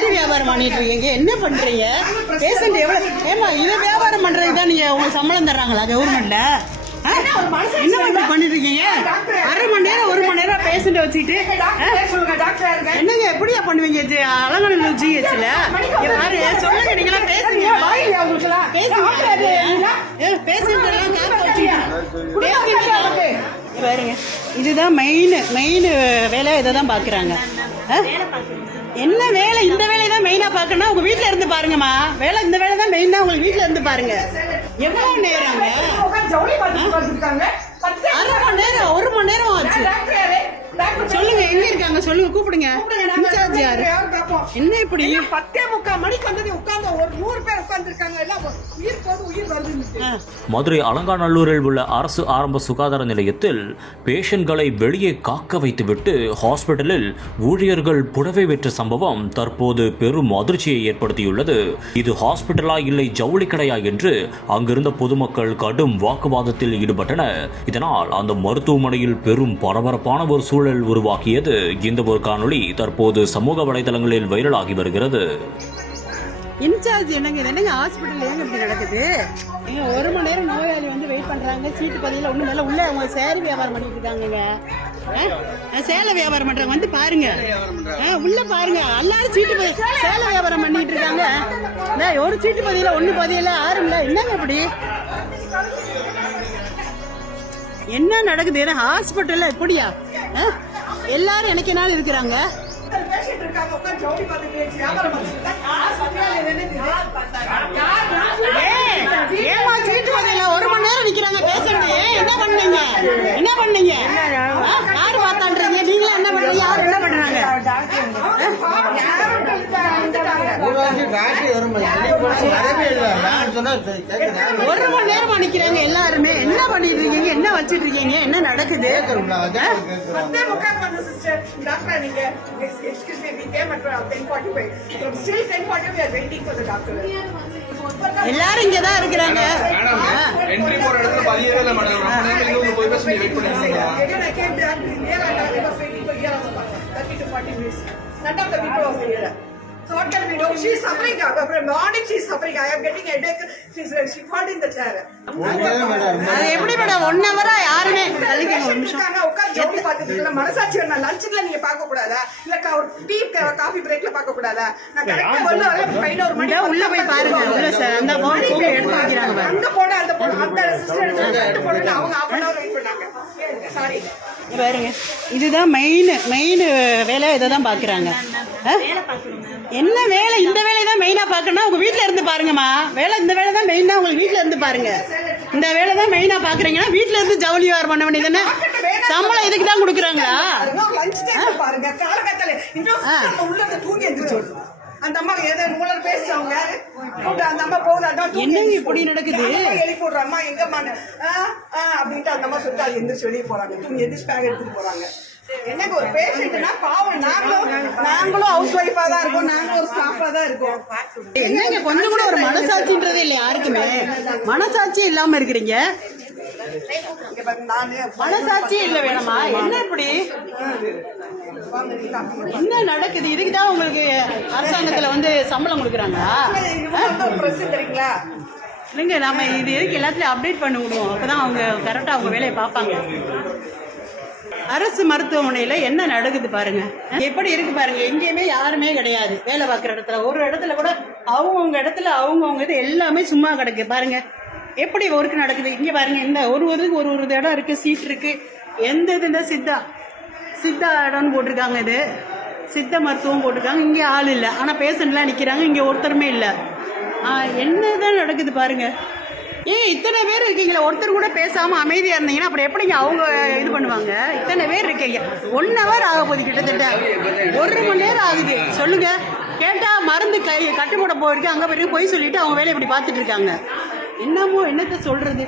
சேரி வியாபாரம் பண்ணிட்டு இருக்கீங்க, என்ன பண்றீங்க? பேஷண்ட் எவ்வளவு ஏமா இதை வியாபாரம் பண்றதுக்கு தான் நீங்க உங்களுக்கு சம்பளம் தர்றாங்களா கவர்மெண்ட்ல? என்ன பண்ணிட்டு இருக்கீங்க? அரை மணி நேரம் 1 மணி நேரம் பேஷண்ட் வச்சுட்டு என்னங்க எப்படியா பண்ணுவீங்க? அலங்காநல்லூர் ஜிஹெச்ல யாரு சொல்லுங்க, நீங்களா பேசுங்க பாருங்க. இதுதான் மெயின் வேலை, இதை தான் பாக்குறாங்க. என்ன வேலை? இந்த வேலையை தான் மெயினா பாக்கணும். உங்க வீட்டுல இருந்து பாருங்கம்மா, வேலை இந்த வேலை தான் மெயின் தான். உங்களுக்கு வீட்டுல இருந்து பாருங்க. எவ்வளவு நேரங்க? அரை மணி நேரம் 1 மணி நேரம் ஆச்சு. சொல்லுங்க, எங்க இருக்காங்க சொல்லுங்க, கூப்பிடுங்க. இன்சார்ஜ் யாரு? என்ன இப்படி 10:45 மணிக்கு வந்தது உட்கார்ந்து ஒரு 100 பேர் உட்கார்ந்துருக்காங்க. எல்லாம் உயிர் போது உயிர் வருது. மதுரை அலங்காநல்லூரில் உள்ள அரசு ஆரம்ப சுகாதார நிலையத்தில் பேஷண்ட்களை வெளியே காக்க வைத்துவிட்டு ஹாஸ்பிட்டலில் ஊழியர்கள் புடவை வெற்ற சம்பவம் தற்போது பெரும் அதிர்ச்சியை ஏற்படுத்தியுள்ளது. இது ஹாஸ்பிட்டலா இல்லை ஜவுளி கடையா என்று அங்கிருந்த பொதுமக்கள் கடும் வாக்குவாதத்தில் ஈடுபட்டனர். இதனால் அந்த மருத்துவமனையில் பெரும் பரபரப்பான ஒரு சூழல் உருவாக்கியது. இந்த ஒரு காணொளி தற்போது சமூக வலைதளங்களில் வைரலாகி வருகிறது. இன்சார்ஜ் என்னங்க ஹாஸ்பிட்டல் ஏங்க இப்படி நடக்குது? 1 மணி நேரம் நோயாளி வந்து வெயிட் பண்றாங்க. சீட்டு பதில ஒண்ணு மேல உள்ள அவங்க சேரி வியாபாரம் பண்ணிட்டு இருக்காங்க. சேலை வியாபாரம் பண்றாங்க, வந்து பாருங்க, உள்ள பாருங்க. எல்லாரும் சீட்டு சேலை வியாபாரம் பண்ணிட்டு இருக்காங்க. ஒரு சீட்டு பதில ஒண்ணு பதில ஆறுங்களா? என்னங்க இப்படி என்ன நடக்குது? ஹாஸ்பிட்டல்ல எப்படியா எல்லாரும் எனக்கு நாள் இருக்கிறாங்க. ஏமா சீட்டு பதில 1 மணி நேரம் நிக்கிறாங்க பேஷண்ட். என்ன பண்ணீங்க? யாரு பார்த்தான்றீங்க? நீங்களா என்ன பண்றீங்க? யாரு என்ன பண்றாங்க? 1 மணி நேரமா நிக்கிறாங்க எல்லாருமே. என்ன பண்ணிட்டு இருக்கீங்க? என்ன வச்சிட்டு இருக்கீங்க? என்ன நடக்குது? எல்லாரும் இங்கதான் இருக்கிறாங்க. Total widow. She is suffering. From morning she is suffering. I am getting headache. She fought in the chair. அது எப்படி மேடம் 1 ஹவரா யாருமே ஜவுளி பாத்துட்டு மனசாட்சி வேணும். லஞ்சுல நீங்க பார்க்க கூடாதா? இல்ல டீ காஃபி பிரேக்ல பார்க்க கூடாதா? நான் கரெக்டா உள்ள 11 மணி உள்ள போய் பாருங்க. உள்ள சார் அந்த போன் எடுத்து வைக்கிறாங்க. அங்க போட அந்த சிஸ்டர் எடுத்து போட்டு அவங்க half an hour வெயிட் பண்ணாங்க. சாரி பாருங்க. இதுதான் மெயின் வேலை, இதை தான் பாக்குறாங்க. என்ன வேலை? இந்த வேலையை தான் மெயினா பாக்கணும். உங்க வீட்டுல இருந்து பாருங்கம்மா, வேலை இந்த வேலை தான் மெயினா. உங்களுக்கு வீட்டுல இருந்து பாருங்க. இந்த வேலை தான் மெயினா பாக்குறீங்கன்னா வீட்டுல இருந்து ஜவுளி வியாபாரம் பண்ண வேண்டியதுன்னு சம்பளம் இதுக்கு தான் கொடுக்குறாங்களா? பாருங்க காலகட்டத்துல உள்ள தூங்கி எந்திரிச்சு அந்த அம்மா ஏதோ மூலர் பேசுறாங்க. அந்த அம்மா போகுது. என்னங்க இப்படி நடக்குது? எழுப்பி விடுற அம்மா எங்கம்மா அப்படின்ட்டு அந்த அம்மா சொல்லிட்டு எந்திரிச்சு வெளியே போறாங்க. தூங்கி எந்திரிச்சு பேக் எடுத்துட்டு போறாங்க. என்னங்க ஒரு பேஷண்ட்னா பாவம். நாங்களும் ஹவுஸ் ஒய்ஃபா தான் இருக்கோம், நாங்களும் ஒரு ஸ்டாஃபா தான் இருக்கோம். என்னங்க கொஞ்சம் கூட ஒரு மனசாட்சின்றதே இல்லை யாருக்குமே. மனசாட்சி இல்லாம இருக்கிறீங்க. மனசாட்சி இல்ல வேணுமா? என்ன இப்படி என்ன நடக்குது? இதுக்குதான் உங்களுக்கு அரசாங்கத்துல வந்து சம்பளம் கொடுக்குறாங்களா? இல்லைங்க, நாம இது எதுக்கு எல்லாத்துலயும் அப்டேட் பண்ணி விடுவோம். அப்பதான் அவங்க கரெக்டா அவங்க வேலையை பார்ப்பாங்க. அரசு மருத்துவமனையில என்ன நடக்குது பாருங்க, எப்படி இருக்கு பாருங்க. எங்கேயுமே யாருமே கிடையாது வேலை பார்க்குற இடத்துல. ஒரு இடத்துல கூட அவங்கவுங்க இடத்துல அவங்கவுங்க இது எல்லாமே சும்மா கிடக்கு பாருங்க. எப்படி ஒர்க் நடக்குது இங்க பாருங்க. இந்த ஒரு இடம் இருக்கு, சீட் இருக்கு. எந்த இதுல சித்தா இடம்னு போட்டிருக்காங்க. இது சித்த மருத்துவம் போட்டிருக்காங்க. இங்கே ஆள் இல்லை, ஆனா பேஷண்ட்லாம் நிக்கிறாங்க. இங்க ஒருத்தருமே இல்லை. என்னதான் நடக்குது பாருங்க. இத்தனை பேர் இருக்கீங்களா? ஒருத்தர் கூட பேசாம அமைதியா இருந்தீங்கன்னா அப்புறம் எப்படிங்க அவங்க இது பண்ணுவாங்க? இத்தனை பேர் இருக்கீங்க. 1 ஹவர் ஆக போகுது, கிட்டத்தட்ட 1 மணி நேரம் ஆகுது. சொல்லுங்க, கேட்டா மருந்து கட்டுப்பட போயிருக்கு, அங்க போயிருக்கு, போய் சொல்லிட்டு அவங்க வேலையை இப்படி பார்த்துட்டு இருக்காங்க. என்னமோ என்னத்த சொல்றது?